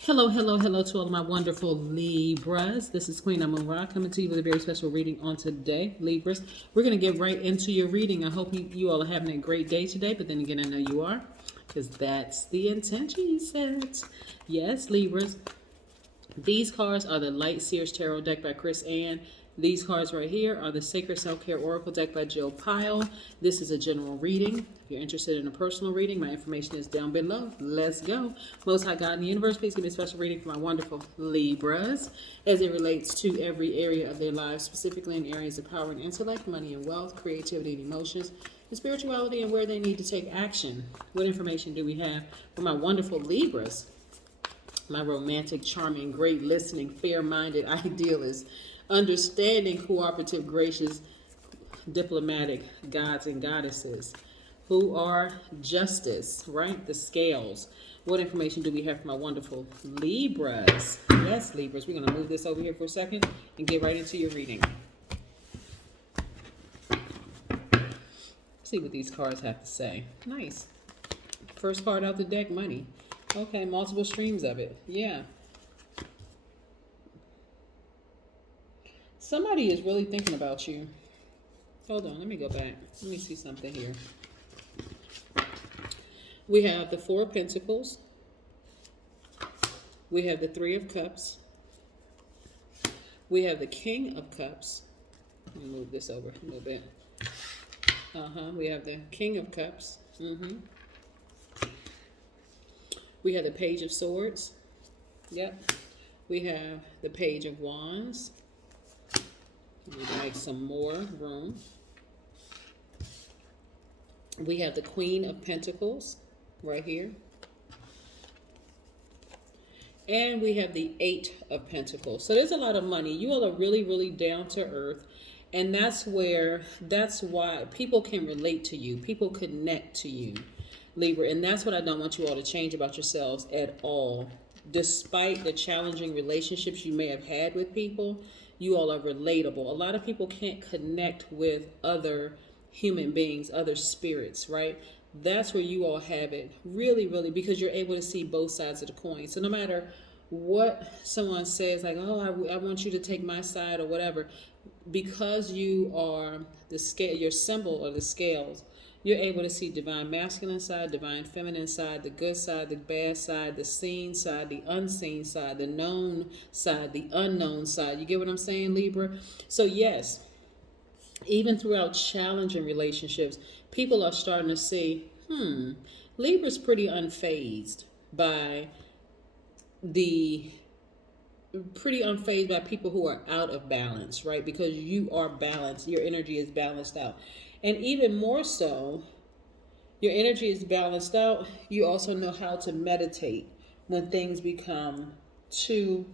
Hello, hello, hello to all of my wonderful Libras. This is Queen Amun Ra coming to you with a very special reading on today, Libras. We're going to get right into your reading. I hope you all are having a great day today, but then again, I know you are, because that's the intention you set. Yes, Libras. These cards are the Light Seers Tarot deck by Chris Ann. These cards right here are the Sacred Self-Care Oracle deck by Jill Pyle. This is a general reading. If you're interested in a personal reading, my information is down below. Let's go. Most High God in the universe, please give me a special reading for my wonderful Libras as it relates to every area of their lives, specifically in areas of power and intellect, money and wealth, creativity and emotions, and spirituality, and where they need to take action. What information do we have for my wonderful Libras? My romantic, charming, great listening, fair-minded idealist, understanding, cooperative, gracious, diplomatic gods and goddesses who are justice, right? The scales. What information do we have for my wonderful Libras? Yes, Libras. We're going to move this over here for a second and get right into your reading. See what these cards have to say. Nice. First card out the deck, money. Okay, multiple streams of it. Yeah. Somebody is really thinking about you. Hold on, let me go back. Let me see something here. We have the Four of Pentacles. We have the Three of Cups. We have the King of Cups. Let me move this over a little bit. We have the King of Cups. We have the Page of Swords. Yep. We have the Page of Wands. We'd like some more room. We have the Queen of Pentacles right here. And we have the Eight of Pentacles. So there's a lot of money. You all are really, really down to earth. And that's why people can relate to you. People connect to you, Libra. And that's what I don't want you all to change about yourselves at all. Despite the challenging relationships you may have had with people, you all are relatable. A lot of people can't connect with other human beings, other spirits, right? That's where you all have it. Really, really, because you're able to see both sides of the coin. So no matter what someone says, like, oh, I want you to take my side or whatever, because you are the scale, your symbol or the scales, you're able to see divine masculine side, divine feminine side, the good side, the bad side, the seen side, the unseen side, the known side, the unknown side. You get what I'm saying, Libra? So yes, even throughout challenging relationships, people are starting to see, Libra's pretty unfazed by people who are out of balance, right? Because you are balanced. Your energy is balanced out. And even more so, your energy is balanced out. You also know how to meditate when things become too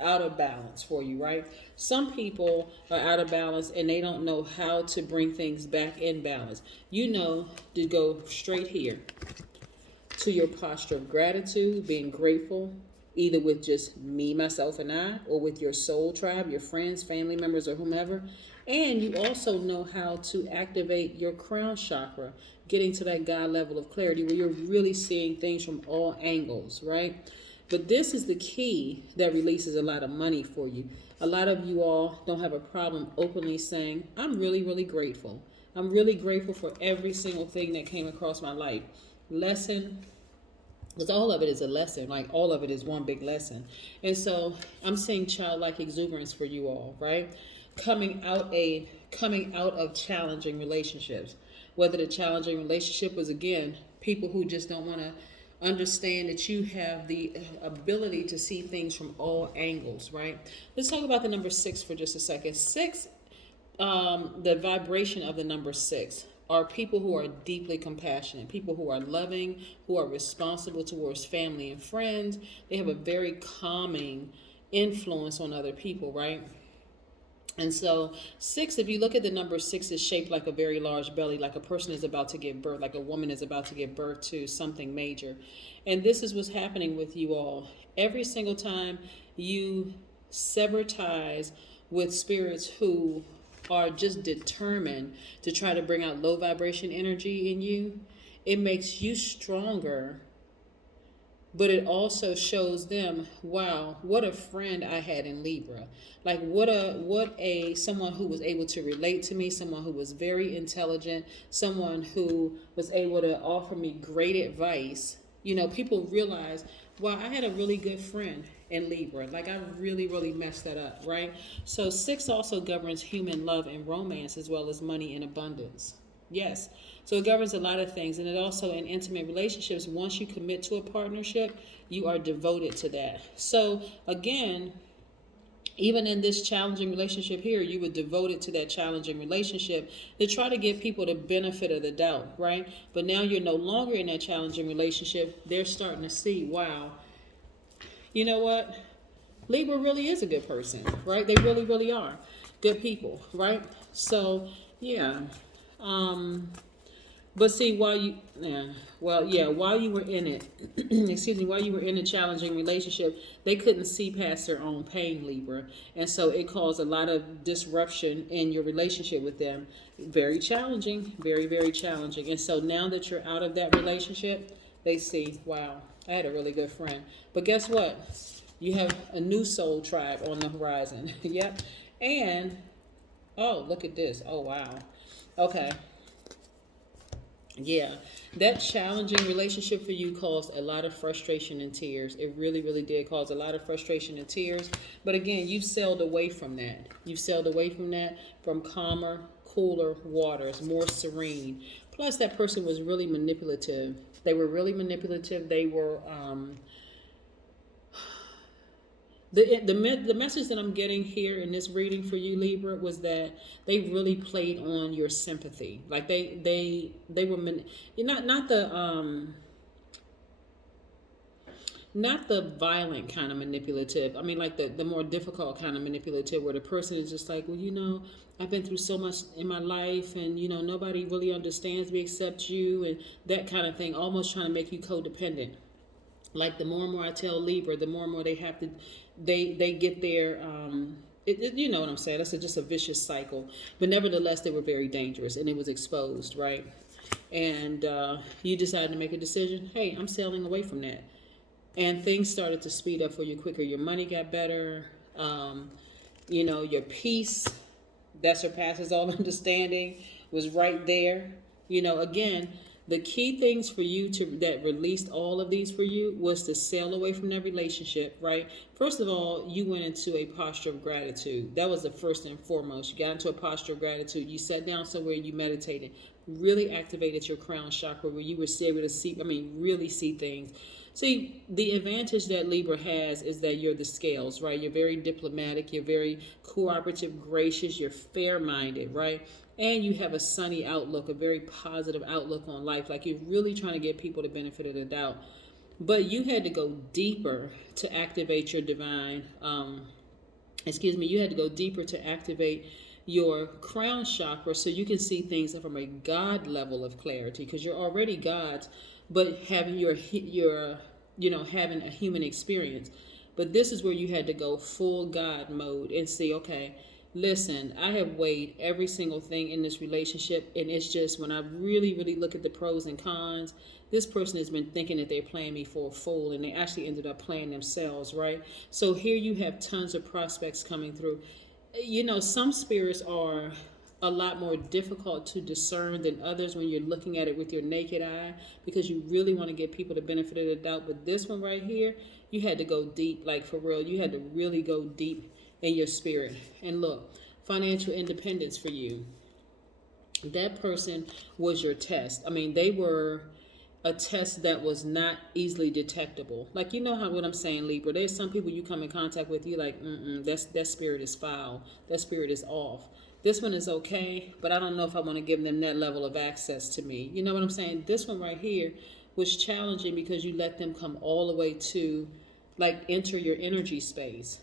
out of balance for you, right? Some people are out of balance and they don't know how to bring things back in balance. You know to go straight here to your posture of gratitude, being grateful, either with just me, myself, and I, or with your soul tribe, your friends, family members, or whomever. And you also know how to activate your crown chakra, getting to that God level of clarity where you're really seeing things from all angles, right? But this is the key that releases a lot of money for you. A lot of you all don't have a problem openly saying, I'm really, really grateful. I'm really grateful for every single thing that came across my life. Lesson, because all of it is a lesson, like all of it is one big lesson. And so I'm seeing childlike exuberance for you all, right? Coming out of challenging relationships. Whether the challenging relationship was, again, people who just don't want to understand that you have the ability to see things from all angles, right? Let's talk about the number 6 for just a second. 6, the vibration of the number 6 are people who are deeply compassionate, people who are loving, who are responsible towards family and friends. They have a very calming influence on other people, right? And so 6, if you look at the number 6, is shaped like a very large belly, like a person is about to give birth, like a woman is about to give birth to something major. And this is what's happening with you all. Every single time you sever ties with spirits who are just determined to try to bring out low vibration energy in you, it makes you stronger but it also shows them, wow, what a friend I had in Libra. Like what a someone who was able to relate to me, someone who was very intelligent, someone who was able to offer me great advice. People realize, wow, I had a really good friend in Libra. Like I really, really messed that up, right? So 6 also governs human love and romance as well as money and abundance. Yes. So it governs a lot of things. And it also, in intimate relationships, once you commit to a partnership, you are devoted to that. So again, even in this challenging relationship here, you were devoted to that challenging relationship to try to give people the benefit of the doubt, right? But now you're no longer in that challenging relationship. They're starting to see, wow, you know what? Libra really is a good person, right? They really, really are good people, right? So, yeah. But see, while you were in it, excuse me, while you were in a challenging relationship, they couldn't see past their own pain, Libra, and so it caused a lot of disruption in your relationship with them. Very challenging, very, very challenging. And so now that you're out of that relationship, they see, wow, I had a really good friend. But guess what? You have a new soul tribe on the horizon. Yep. And oh, look at this. Oh, wow. Okay. Yeah, that challenging relationship for you caused a lot of frustration and tears. It really, really did cause a lot of frustration and tears. But again, you've sailed away from that. You've sailed away from that, from calmer, cooler waters, more serene. Plus, that person was really manipulative. They were really manipulative. They were the message that I'm getting here in this reading for you, Libra, was that they really played on your sympathy. Like they were not the violent kind of manipulative. I mean, like the more difficult kind of manipulative, where the person is just like, well, I've been through so much in my life, and nobody really understands me except you, and that kind of thing, almost trying to make you codependent. Like the more and more I tell Libra, the more and more they have to, they get their, you know what I'm saying? That's just a vicious cycle. But nevertheless, they were very dangerous, and it was exposed, right? And you decided to make a decision. Hey, I'm sailing away from that, and things started to speed up for you quicker. Your money got better. Your peace that surpasses all understanding was right there. Again, the key things for you that released all of these for you was to sail away from that relationship, right? First of all, you went into a posture of gratitude. That was the first and foremost. You got into a posture of gratitude. You sat down somewhere, you meditated, really activated your crown chakra where you were able to really see things. See, the advantage that Libra has is that you're the scales, right? You're very diplomatic, you're very cooperative, gracious, you're fair-minded, right? And you have a sunny outlook, a very positive outlook on life. Like you're really trying to give people the benefit of the doubt. But you had to go deeper to activate your divine, you had to go deeper to activate your crown chakra so you can see things from a God level of clarity, because you're already God's, but having having a human experience. But this is where you had to go full God mode and see, okay, listen, I have weighed every single thing in this relationship, and it's just when I really, really look at the pros and cons, this person has been thinking that they're playing me for a fool, and they actually ended up playing themselves, right? So here you have tons of prospects coming through. Some spirits are a lot more difficult to discern than others when you're looking at it with your naked eye, because you really want to give people the benefit of the doubt. But this one right here, you had to go deep, like for real. You had to really go deep in your spirit. And look, financial independence for you. That person was your test. They were a test that was not easily detectable. Like, what I'm saying, Libra. There's some people you come in contact with, you like, that spirit is foul. That spirit is off. This one is okay, but I don't know if I want to give them that level of access to me. You know what I'm saying? This one right here was challenging because you let them come all the way to, like, enter your energy space,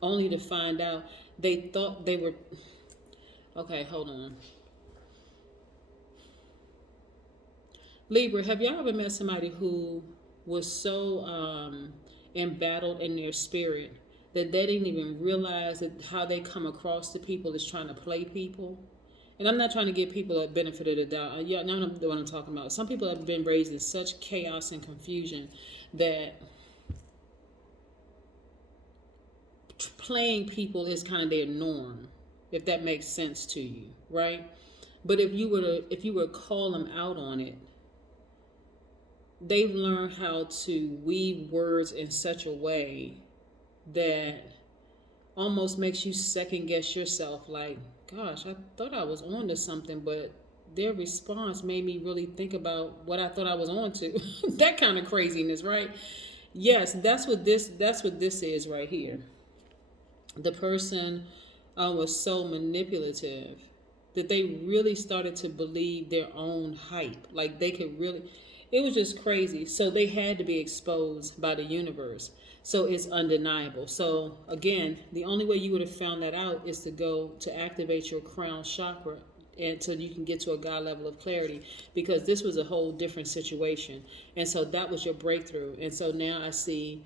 only to find out they thought they were... Okay, hold on. Libra, have y'all ever met somebody who was so embattled in their spirit that they didn't even realize that how they come across to people is trying to play people? And I'm not trying to give people a benefit of the doubt. Yeah, no, what I'm talking about. Some people have been raised in such chaos and confusion that playing people is kind of their norm, if that makes sense to you, right? But if you were to call them out on it, they've learned how to weave words in such a way that almost makes you second guess yourself, like, gosh, I thought I was on to something, but their response made me really think about what I thought I was on to. That kind of craziness, right? Yes, that's what this is right here. The person was so manipulative that they really started to believe their own hype. Like they could really, it was just crazy. So they had to be exposed by the universe. So it's undeniable. So again, the only way you would have found that out is to go to activate your crown chakra until you can get to a God level of clarity, because this was a whole different situation. And so that was your breakthrough. And so now I see,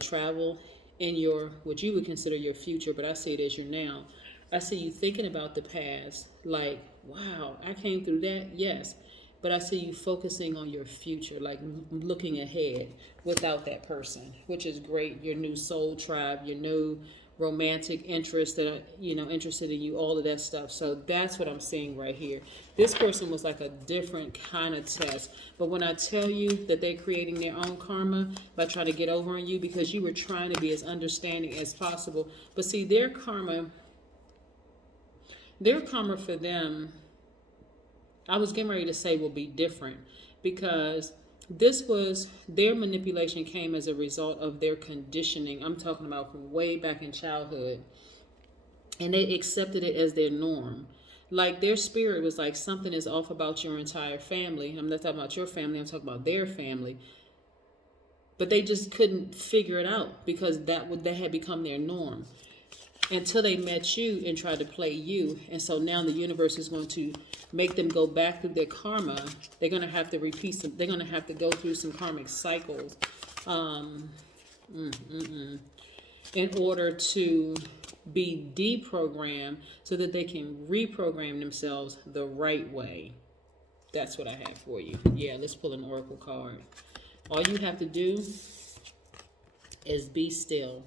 travel in your, what you would consider your future, but I see it as your now. I see you thinking about the past, like, wow, I came through that, yes. But I see you focusing on your future, like looking ahead without that person, which is great. Your new soul tribe, your new romantic interest that are, interested in you, all of that stuff. So that's what I'm seeing right here. This person was like a different kind of test. But when I tell you that they're creating their own karma by trying to get over on you because you were trying to be as understanding as possible. But see, their karma for them, I was getting ready to say, will be different, because this was, their manipulation came as a result of their conditioning. I'm talking about from way back in childhood. And they accepted it as their norm. Like their spirit was like, something is off about your entire family. I'm not talking about your family, I'm talking about their family. But they just couldn't figure it out because that had become their norm until they met you and tried to play you. And so now the universe is going to make them go back through their karma. They're going to have to repeat some, they're going to have to go through some karmic cycles in order to be deprogrammed so that they can reprogram themselves the right way. That's what I have for you. Yeah, let's pull an oracle card. All you have to do is be still.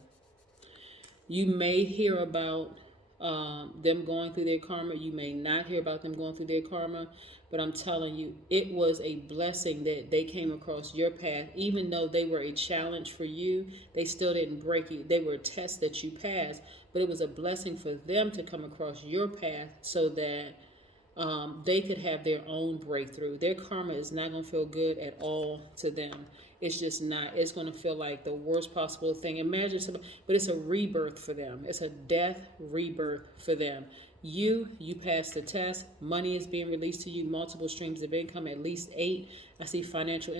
You may hear about them going through their karma. You may not hear about them going through their karma. But I'm telling you, it was a blessing that they came across your path. Even though they were a challenge for you, they still didn't break you. They were a test that you passed. But it was a blessing for them to come across your path so that they could have their own breakthrough. Their karma is not going to feel good at all to them. It's just not. It's going to feel like the worst possible thing. Imagine somebody, but it's a rebirth for them. It's a death rebirth for them. You passed the test. Money is being released to you. Multiple streams of income, at least 8. I see financial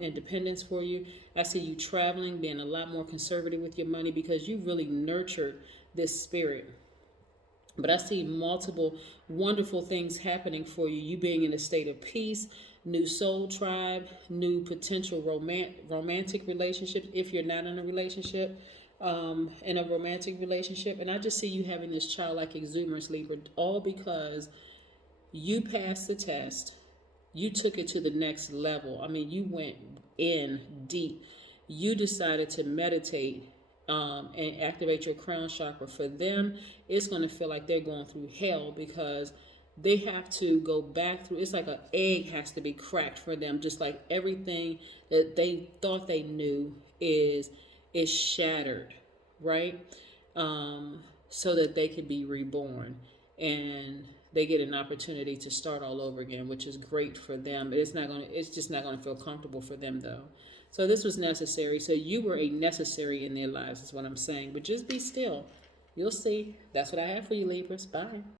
independence for you. I see you traveling, being a lot more conservative with your money because you really nurtured this spirit. But I see multiple wonderful things happening for you. You being in a state of peace, new soul tribe, new potential romantic relationships if you're not in a relationship, in a romantic relationship. And I just see you having this childlike exuberance, Libra, all because you passed the test. You took it to the next level. I mean, you went in deep. You decided to meditate and activate your crown chakra. For them, it's going to feel like they're going through hell because they have to go back through. It's like an egg has to be cracked for them, just like everything that they thought they knew is shattered, right? So that they could be reborn and they get an opportunity to start all over again, which is great for them. But it's just not going to feel comfortable for them though. So this was necessary. So you were a necessary in their lives is what I'm saying. But just be still. You'll see. That's what I have for you, Libras. Bye.